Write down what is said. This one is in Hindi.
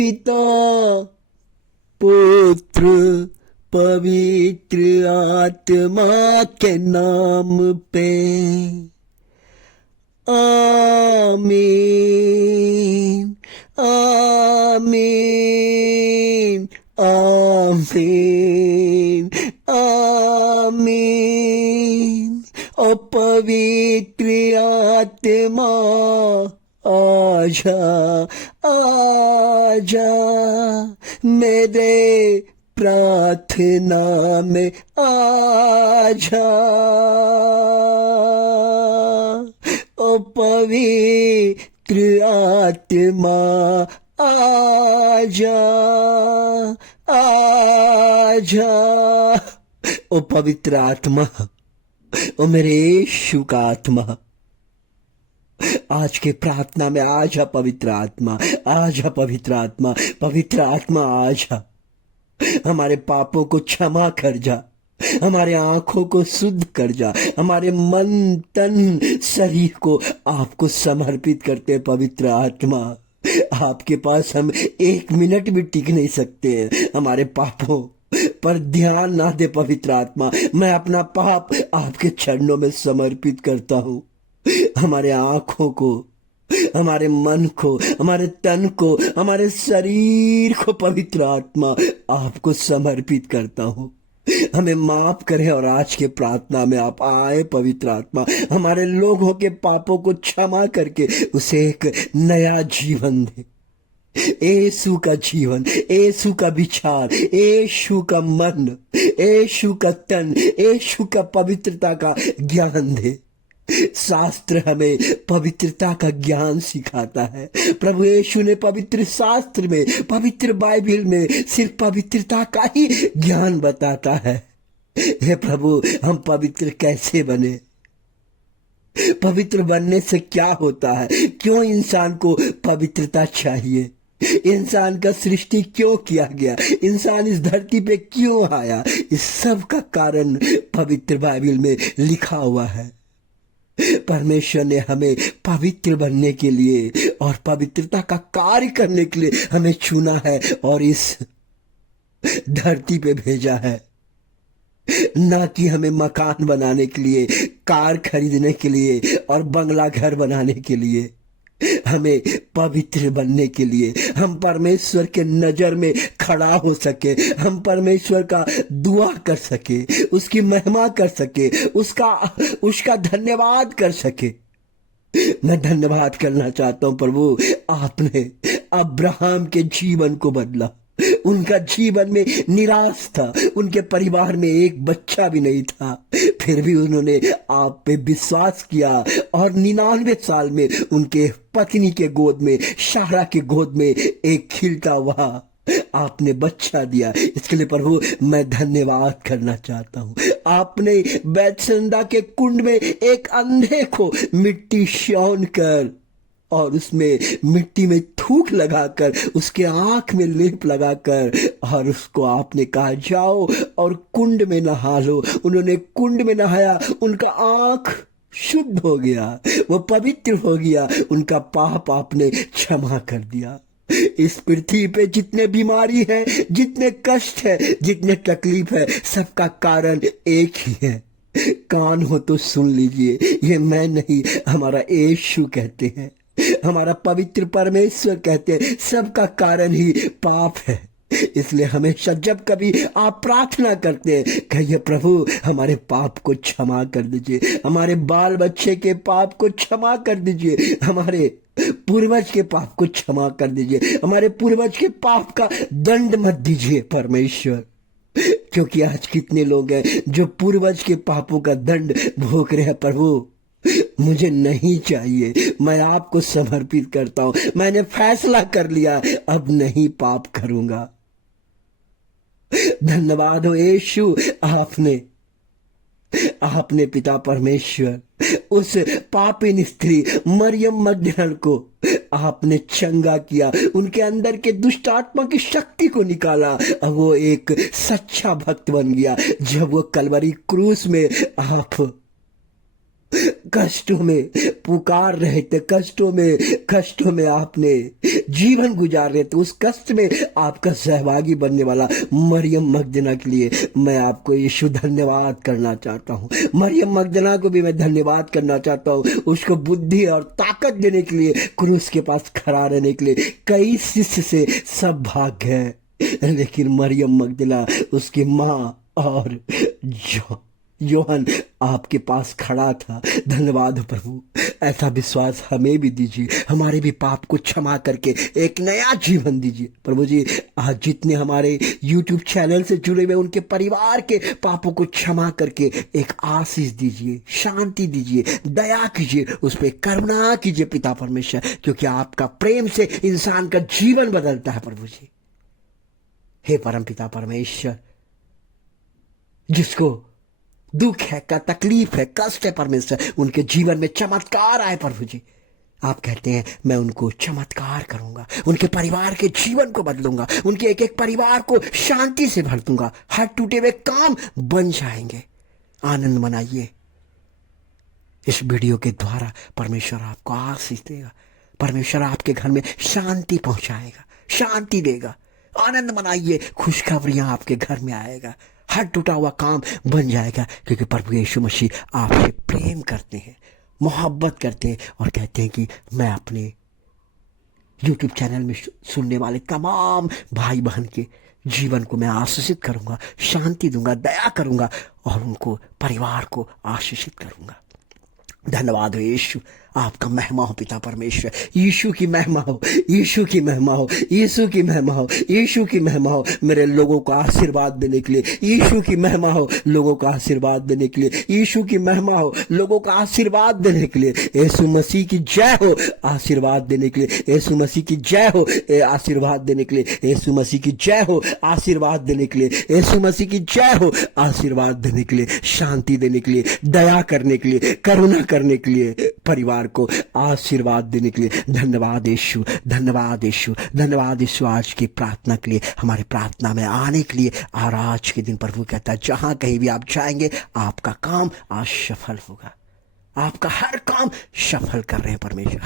पिता पुत्र पवित्र आत्मा के नाम पे आमीन आमीन आमीन आमीन। ओ पवित्र आत्मा आजा आजा मेरे प्रार्थना में आजा। ओ पवित्र आत्मा आजा आजा। ओ पवित्र आत्मा, ओ मेरे यीशु का आत्मा, आज के प्रार्थना में आजा पवित्र आत्मा, आजा पवित्र आत्मा, पवित्र आत्मा आजा। हमारे पापों को क्षमा कर जा, हमारे आंखों को शुद्ध कर जा, हमारे मन तन शरीर को आपको समर्पित करते हैं पवित्र आत्मा। आपके पास हम एक मिनट भी टिक नहीं सकते हैं, हमारे पापों पर ध्यान ना दे पवित्र आत्मा। मैं अपना पाप आपके चरणों में समर्पित करता हूँ। हमारे आंखों को, हमारे मन को, हमारे तन को, हमारे शरीर को पवित्र आत्मा आपको समर्पित करता हूँ। हमें माफ करें और आज के प्रार्थना में आप आए पवित्र आत्मा, हमारे लोगों के पापों को क्षमा करके उसे एक नया जीवन दे। यीशु का जीवन, यीशु का विचार, यीशु का मन, यीशु का तन, यीशु का पवित्रता का ज्ञान दे। शास्त्र हमें पवित्रता का ज्ञान सिखाता है। प्रभु यीशु ने पवित्र शास्त्र में, पवित्र बाइबल में सिर्फ पवित्रता का ही ज्ञान बताता है। हे प्रभु, हम पवित्र कैसे बने? पवित्र बनने से क्या होता है? क्यों इंसान को पवित्रता चाहिए? इंसान का सृष्टि क्यों किया गया? इंसान इस धरती पे क्यों आया? इस सब का कारण पवित्र बाइबल में लिखा हुआ है। परमेश्वर ने हमें पवित्र बनने के लिए और पवित्रता का कार्य करने के लिए हमें चुना है और इस धरती पे भेजा है, ना कि हमें मकान बनाने के लिए, कार खरीदने के लिए और बंगला घर बनाने के लिए। हमें पवित्र बनने के लिए, हम परमेश्वर के नजर में खड़ा हो सके, हम परमेश्वर का दुआ कर सके, उसकी महिमा कर सके, उसका धन्यवाद कर सके। मैं धन्यवाद करना चाहता हूं प्रभु, आपने अब्राहम के जीवन को बदला। उनका जीवन में निराश था, उनके परिवार में एक बच्चा भी नहीं था, फिर भी उन्होंने आप पे विश्वास किया और 99 साल में उनके पत्नी के गोद में, शारा के गोद में एक खिलता हुआ आपने बच्चा दिया। इसके लिए प्रभु मैं धन्यवाद करना चाहता हूँ। आपने बैतसैदा के कुंड में एक अंधे को मिट्टी छान कर और उसमें मिट्टी में थूक लगाकर, उसके आंख में लेप लगाकर, और उसको आपने कहा जाओ और कुंड में नहा लो। उन्होंने कुंड में नहाया, उनका आंख शुद्ध हो गया, वो पवित्र हो गया, उनका पाप आपने क्षमा कर दिया। इस पृथ्वी पे जितने बीमारी है, जितने कष्ट है, जितने तकलीफ है, सबका कारण एक ही है। कान हो तो सुन लीजिए, ये मैं नहीं, हमारा यीशु कहते हैं, हमारा पवित्र परमेश्वर कहते हैं, सबका कारण ही पाप है। इसलिए हमेशा जब कभी आप प्रार्थना करते हैं, कहिए प्रभु हमारे पाप को क्षमा कर दीजिए, हमारे बाल बच्चे के पाप को क्षमा कर दीजिए, हमारे पूर्वज के पाप को क्षमा कर दीजिए, हमारे पूर्वज के पाप का दंड मत दीजिए परमेश्वर। क्योंकि आज कितने लोग हैं जो पूर्वज के पापों का दंड भोग रहे हैं। प्रभु मुझे नहीं चाहिए, मैं आपको समर्पित करता हूं, मैंने फैसला कर लिया, अब नहीं पाप करूंगा। धन्यवाद हो यीशु, आपने पिता परमेश्वर उस पापिन स्त्री मरियम मगदलीनी को आपने चंगा किया, उनके अंदर के दुष्ट आत्मा की शक्ति को निकाला, अब वो एक सच्चा भक्त बन गया। जब वो कलवरी क्रूस में आप कष्टों में पुकार रहे थे, कष्टों में आपने जीवन गुजार रहे थे, उस कष्ट में आपका सहभागी बनने वाला मरियम मगदना के लिए मैं आपको यीशु धन्यवाद करना चाहता हूँ। मरियम मगदना को भी मैं धन्यवाद करना चाहता हूँ, उसको बुद्धि और ताकत देने के लिए, क्रूस के पास खड़ा रहने के लिए। कई शिष्य से सब भाग गए, लेकिन मरियम मगदला, उसकी माँ और योहन आपके पास खड़ा था। धन्यवाद हो प्रभु, ऐसा विश्वास हमें भी दीजिए, हमारे भी पाप को क्षमा करके एक नया जीवन दीजिए प्रभु जी। आज जितने हमारे YouTube चैनल से जुड़े हुए उनके परिवार के पापों को क्षमा करके एक आशीष दीजिए, शांति दीजिए, दया कीजिए, उस पर करुणा कीजिए पिता परमेश्वर, क्योंकि आपका प्रेम से इंसान का जीवन बदलता है प्रभु जी। हे परम पिता परमेश्वर, जिसको दुख है, का तकलीफ है, कष्ट है परमेश्वर, उनके जीवन में चमत्कार आए प्रभु जी। आप कहते हैं मैं उनको चमत्कार करूंगा, उनके परिवार के जीवन को बदलूंगा, उनके एक एक परिवार को शांति से भर दूंगा, हर टूटे हुए काम बन जाएंगे। आनंद मनाइए, इस वीडियो के द्वारा परमेश्वर आपको आशीष देगा, परमेश्वर आपके घर में शांति पहुंचाएगा, शांति देगा। आनंद मनाइए, खुशखबरियां आपके घर में आएगा, हर टूटा हुआ काम बन जाएगा, क्योंकि प्रभु यीशु मसीह आपसे प्रेम करते हैं, मोहब्बत करते हैं और कहते हैं कि मैं अपने YouTube चैनल में सुनने वाले तमाम भाई बहन के जीवन को मैं आशीषित करूंगा, शांति दूंगा, दया करूंगा और उनको परिवार को आशीषित करूंगा। धन्यवाद हो यीशु, आपका महिमा हो पिता परमेश्वर। यीशु की महिमा हो, यीशु की महिमा हो, यीशु की महिमा हो, यीशु की महिमा हो, मेरे लोगों को आशीर्वाद देने के लिए। यीशु की महिमा हो, लोगों को आशीर्वाद देने के लिए। यीशु की महिमा हो, लोगों को आशीर्वाद देने के लिए। यीशु मसीह की जय हो, आशीर्वाद देने के लिए। यीशु मसीह की जय हो, आशीर्वाद देने के लिए। यीशु मसीह की जय हो, आशीर्वाद देने के लिए। यीशु मसीह की जय हो, आशीर्वाद देने के लिए, शांति देने के लिए, दया करने के लिए, करुणा करने के लिए, परिवार को आशीर्वाद देने के लिए। धन्यवाद यीशु, धन्यवाद यीशु, धन्यवाद यीशु आज की प्रार्थना के लिए, हमारी प्रार्थना में आने के लिए। और आज के दिन प्रभु कहता है जहां कहीं भी आप जाएंगे आपका काम आज सफल होगा, आपका हर काम सफल कर रहे हैं परमेश्वर।